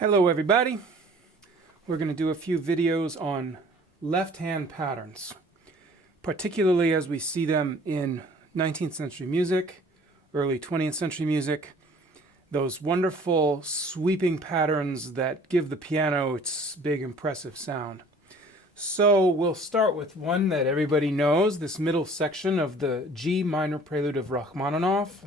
Hello everybody. We're going to do a few videos on left-hand patterns, particularly as we see them in 19th century music, early 20th century music, those wonderful sweeping patterns that give the piano its big impressive sound. So we'll start with one that everybody knows, this middle section of the G minor prelude of Rachmaninoff.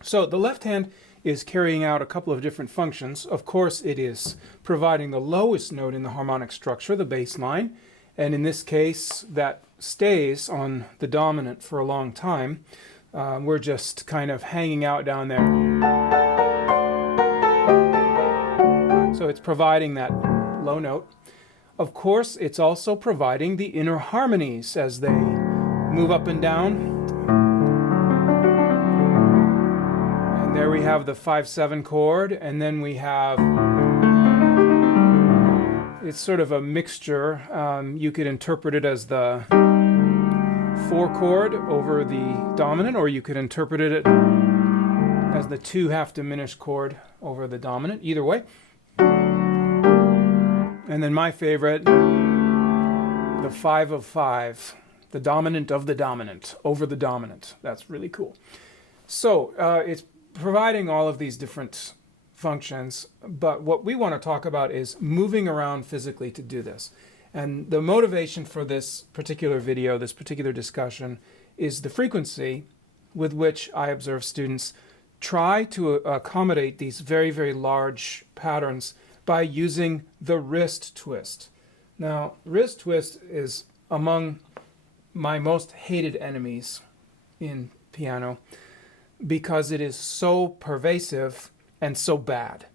So the left hand is carrying out a couple of different functions. Of course, it is providing the lowest note in the harmonic structure, the bass line, and in this case that stays on the dominant for a long time. We're just kind of hanging out down there. So it's providing that low note. Of course, it's also providing the inner harmonies as they move up and down. There we have the 5/7 chord, and then we have, it's sort of a mixture. You could interpret it as the 4 chord over the dominant, or you could interpret it as the 2 half diminished chord over the dominant, either way. And then my favorite, the 5 of 5, the dominant of the dominant over the dominant. That's really cool. So it's providing all of these different functions, but what we want to talk about is moving around physically to do this. And the motivation for this particular video, this particular discussion, is the frequency with which I observe students try to accommodate these very, very large patterns by using the wrist twist. Now, wrist twist is among my most hated enemies in piano, because it is so pervasive and so bad.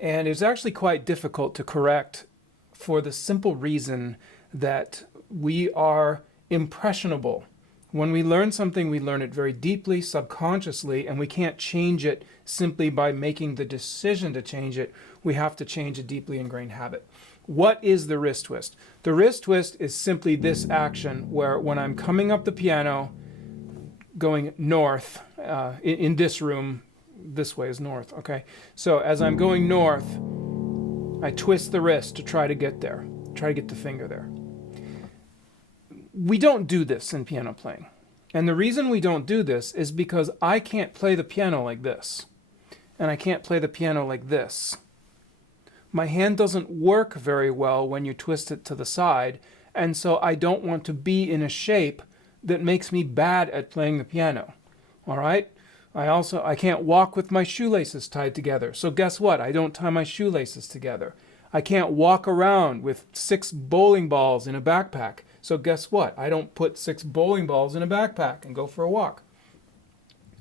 And it's actually quite difficult to correct for the simple reason that we are impressionable. When we learn something, we learn it very deeply, subconsciously, and we can't change it simply by making the decision to change it. We have to change a deeply ingrained habit. What is the wrist twist? The wrist twist is simply this action where when I'm coming up the piano, going north, in this room, this way is north, okay? So as I'm going north, I twist the wrist to try to get there, try to get the finger there. We don't do this in piano playing. And the reason we don't do this is because I can't play the piano like this. And I can't play the piano like this. My hand doesn't work very well when you twist it to the side, and so I don't want to be in a shape that makes me bad at playing the piano. All right? I can't walk with my shoelaces tied together. So guess what? I don't tie my shoelaces together. I can't walk around with 6 bowling balls in a backpack. So guess what? I don't put 6 bowling balls in a backpack and go for a walk.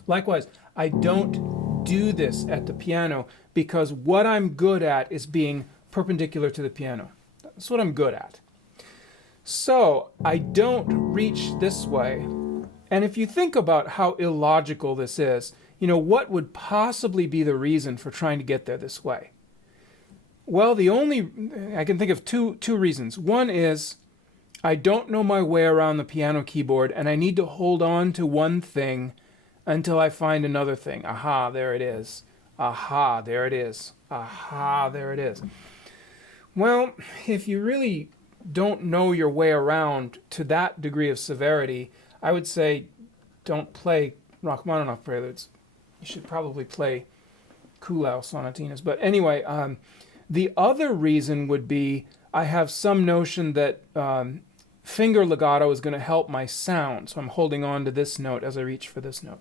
Likewise, I don't do this at the piano because what I'm good at is being perpendicular to the piano. That's what I'm good at. So I don't reach this way. And if you think about how illogical this is, you know, what would possibly be the reason for trying to get there this way? Well, I can think of two reasons. One is I don't know my way around the piano keyboard and I need to hold on to one thing until I find another thing. Aha, there it is. Aha, there it is. Aha, there it is. Well, if you really don't know your way around to that degree of severity, I would say don't play Rachmaninoff preludes. You should probably play Kuhlau sonatinas. But anyway, the other reason would be I have some notion that finger legato is going to help my sound. So I'm holding on to this note as I reach for this note.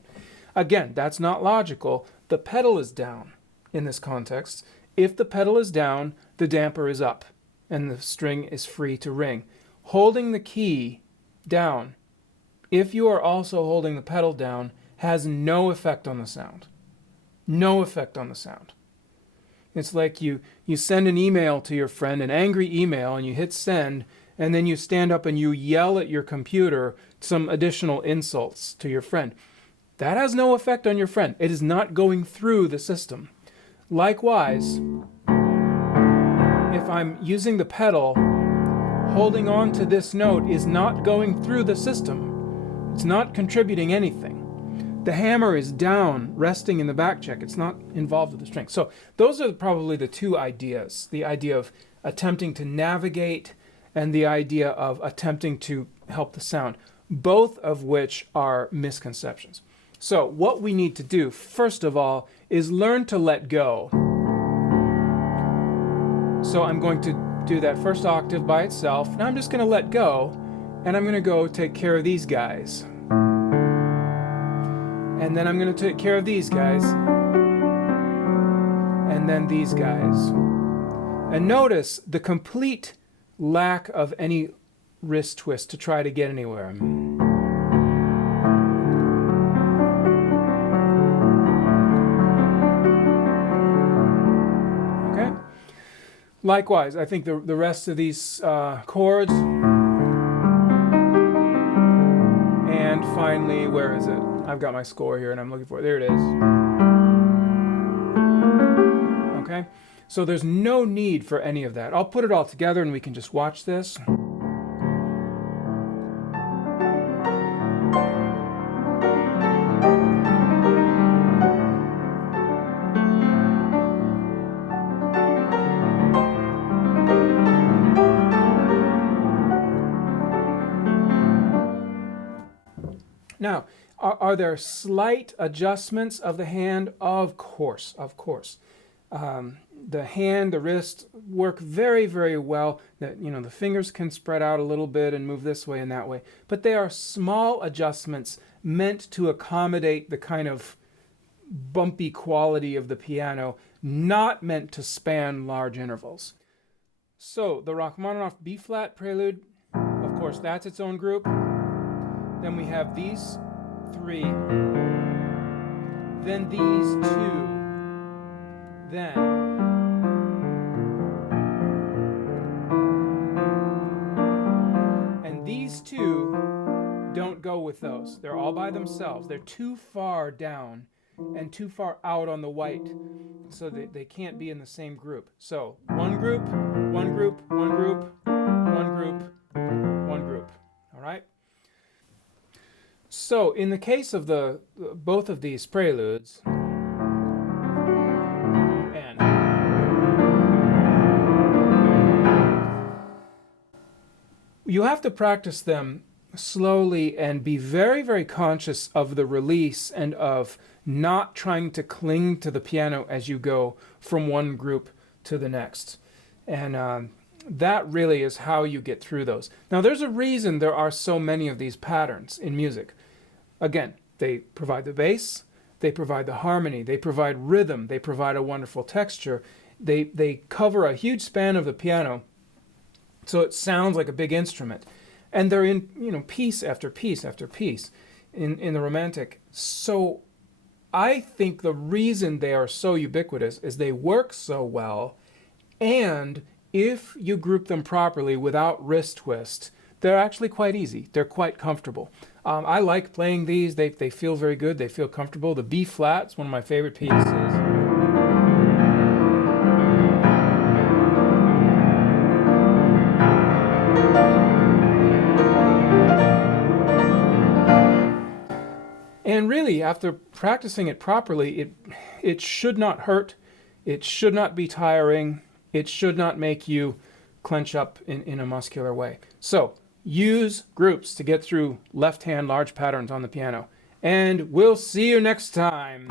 Again, that's not logical. The pedal is down in this context. If the pedal is down, the damper is up and the string is free to ring. Holding the key down, if you are also holding the pedal down, has no effect on the sound. No effect on the sound. It's like you send an email to your friend, an angry email, and you hit send, and then you stand up and you yell at your computer some additional insults to your friend. That has no effect on your friend. It is not going through the system. Likewise, if I'm using the pedal, holding on to this note is not going through the system. It's not contributing anything. The hammer is down, resting in the back check. It's not involved with the string. So those are probably the two ideas. The idea of attempting to navigate and the idea of attempting to help the sound, both of which are misconceptions. So what we need to do, first of all, is learn to let go. So I'm going to do that first octave by itself. Now I'm just going to let go, and I'm going to go take care of these guys. And then I'm going to take care of these guys. And then these guys. And notice the complete lack of any wrist twist to try to get anywhere. Okay? Likewise, I think the rest of these chords. And finally, where is it? I've got my score here and I'm looking for it. There it is. Okay? So there's no need for any of that. I'll put it all together and we can just watch this. Now, are there slight adjustments of the hand? Of course, of course. The hand, the wrist work very, very well. The fingers can spread out a little bit and move this way and that way. But they are small adjustments meant to accommodate the kind of bumpy quality of the piano, not meant to span large intervals. So the Rachmaninoff B-flat prelude, of course, that's its own group. Then we have these three, then these two, then and these two don't go with those. They're all by themselves. They're too far down and too far out on the white, so they can't be in the same group. So one group, one group, one group, one group, one group. All right? So in the case of both of these preludes, and you have to practice them slowly and be very, very conscious of the release and of not trying to cling to the piano as you go from one group to the next. And that really is how you get through those. Now there's a reason there are so many of these patterns in music. Again, they provide the bass, they provide the harmony, they provide rhythm, they provide a wonderful texture. They cover a huge span of the piano, so it sounds like a big instrument. And they're in, piece after piece after piece in the Romantic. So I think the reason they are so ubiquitous is they work so well, and if you group them properly without wrist twist, they're actually quite easy. They're quite comfortable. I like playing these. They feel very good. They feel comfortable. The B flat's one of my favorite pieces. And really, after practicing it properly, it should not hurt. It should not be tiring. It should not make you clench up in a muscular way. So use groups to get through left-hand large patterns on the piano. And we'll see you next time.